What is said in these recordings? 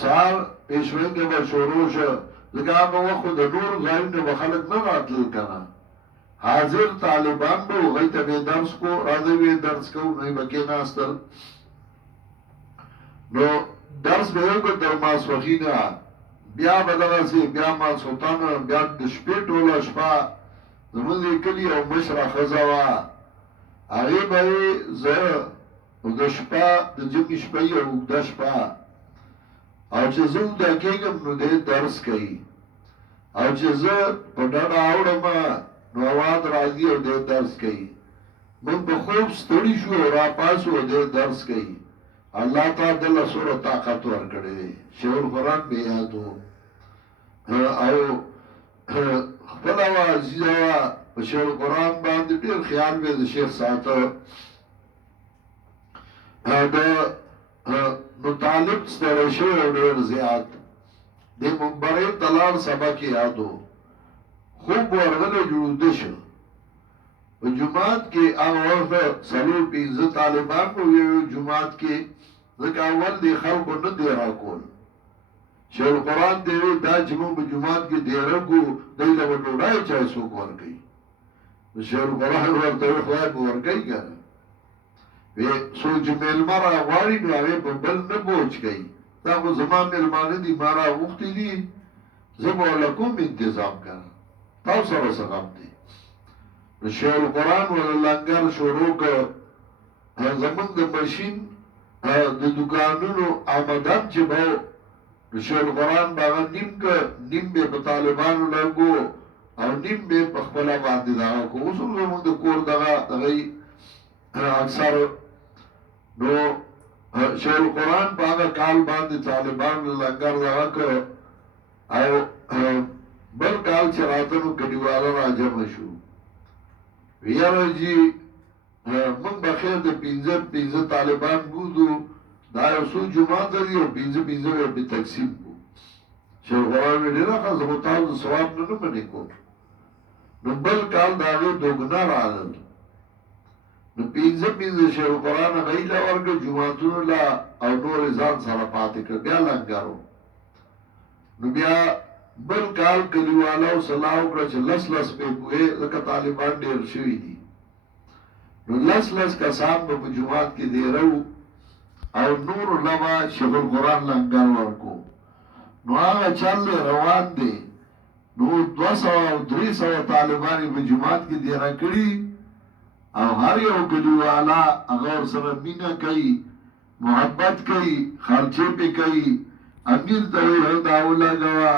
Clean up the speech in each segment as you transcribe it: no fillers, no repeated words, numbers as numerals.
سهار پیشوینده با شروع شو لکه آقا وقت د نور ځایونه به خلک نه راتلل کنه حاضر طالبان به هغوی ته به درس کو راځئ وی درس کوو نو به کېناستل نو درس به یو تر ماسپښینه بیا به دغسې بیا ماسخوتن بیا د شپې ټوله شپه زمونږ د کلي یو مشره ښځه وه هغې به یې زه د شپه د جمعې شپه یې اوږده شپه او چې زه اوږده کېږم نو دی درس کوي او چې زه په ډډه اوړم نو اواز راځي او دی درس کوي موږ په خوب ستړي شو او راپاسو او دی درس کوي الله تعالی دله څومره طاقت ورکړی دی شیخ القرآن به یاد و او خپله وه عزیزه وه په شیخ القرآن باندې ډېر خیال به د شیخ ساته نو طالب ستړی شوی او ډېر زیات د منبرې ته لاړ سبق یې یاد و خوب ورغلی جوړوده شو په جومات کې هغه وخت څلور پنځه طالبان به وي جومات کې ځکه اول دې خلکو نه دی راکول شیخ القرآن دی وی دا چې موږ په جومات کې دیره کو دی له به ډوډۍ چا څوک ورکوي نو شیخ القرآن ورته وی خدای به ورکوي که نه وی څوک چې مېلمه راغواړي نو هغې په بل نه بوج کوي دا خو زما مېلمانه دي ما راغوښتي دي زه به ورله کوم انتظام کوم تاسو سره څه غم دی نو شیخ القرآن ورله لنګر شروع کړ زمونږ د مشین د دوکانونو آمدن چې به نو شیخ القرآن به هغه نیم که نیم به په طالبانو لګو او نیم به په خپله باندې دغه کو اوس هم زمونږ د کور دغه اکثر نو شیخ القرآن په هغه کال باندې طالبانو لنګر دغه که او بل کال چې راته نو کلیواله راجمع شو ویاره جی موږ به خیر د پنځه طالبان بودو دا یو څو جومات دي او پنځه یې پې تقسیم کو شیخ القرآن وی ډېره ښه زه خو تاسو د ثواب نه منې کوم نو بل کال د هغې دوګنه راغلل نو پنځه شیخ القرآن هغوی له ورکړه جوماتونو له او نورې ځان سره پاتې کړ بیا لنګر نو بیا بل کال کلیوالو صلاح وکړه چې لس پې کوې ځکه طالبان ډېر شوي دي نو لس کسان به په جومات کې دیره او نور لبا شیخ القرآن لنګر ورکو نو هغه چل روان دی نو 200 او 300 طالبان په جومات کې دیره کړي او هر یو کلیوالا هغه ورسره مینه کوي محبت کوي خرچې پې کوي امیر ته ویل دا ولګوه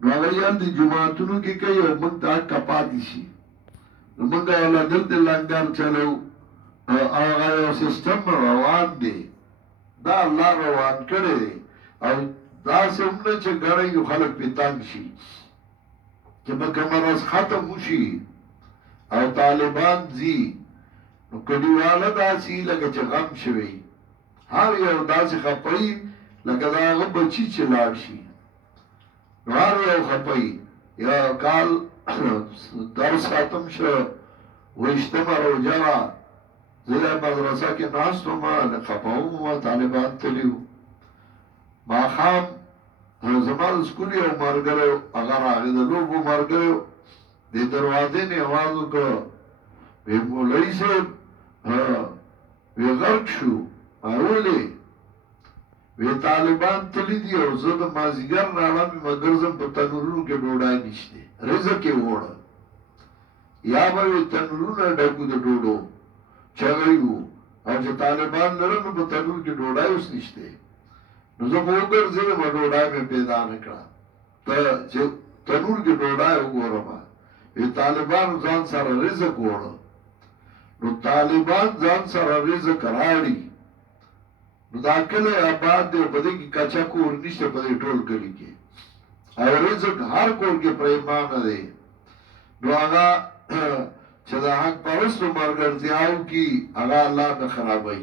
نو هغه یې د جوماتونو کې کوي او موږ ته حقه پاتې شي نو موږ اوله دلته لنګر چلو هغه یو سیسټم روان دی دا الله روان کړی دی او داسې هم نه چې ګڼئ نو خلک پې تنګ شي چې به کومه ورځ ختم وشي او طالبان ځي نو کلیواله داسې لکه چې غم شوی هر یو داسې خپهی لکه د هغه بچي چې لاړ شي نو هر یو خپهی یا کال درس ختم شو ویشتمه روژه وه زه مدرسه کې ناست وم خپه وم طالبان تلي وو ماښام زما د سکول یو ملګری هغه راغی د لوبو ملګری د دروازې نه اواز وکړ وی مولوي صاحب وی غرق شو ولې وی طالبان تلي دي او زه د مازدیګر راغلم مګر زم په تنورونو کې ډوډۍ نشته رزق یې وړه یا به وی تنورونه ډکو د ډوډو چغی وو او چې طالبان لرم په تنور کې ډوډۍ اوس نشته نو زه به وګرځېدم ډوډۍ مې پیدا نه کړه ته چې تنور کې ډوډۍ وګورم طالبان ځان سره رزق وړه نو طالبان ځان سره رزق راړي نو دا کلی آباد دی په دې کې کچا کور نشته په دې ټول کلي کې او رزق هر کور کې پریمانه دی نو هغه چې د حق پرستو ملګرتیاو کې هغه الله نه خرابوي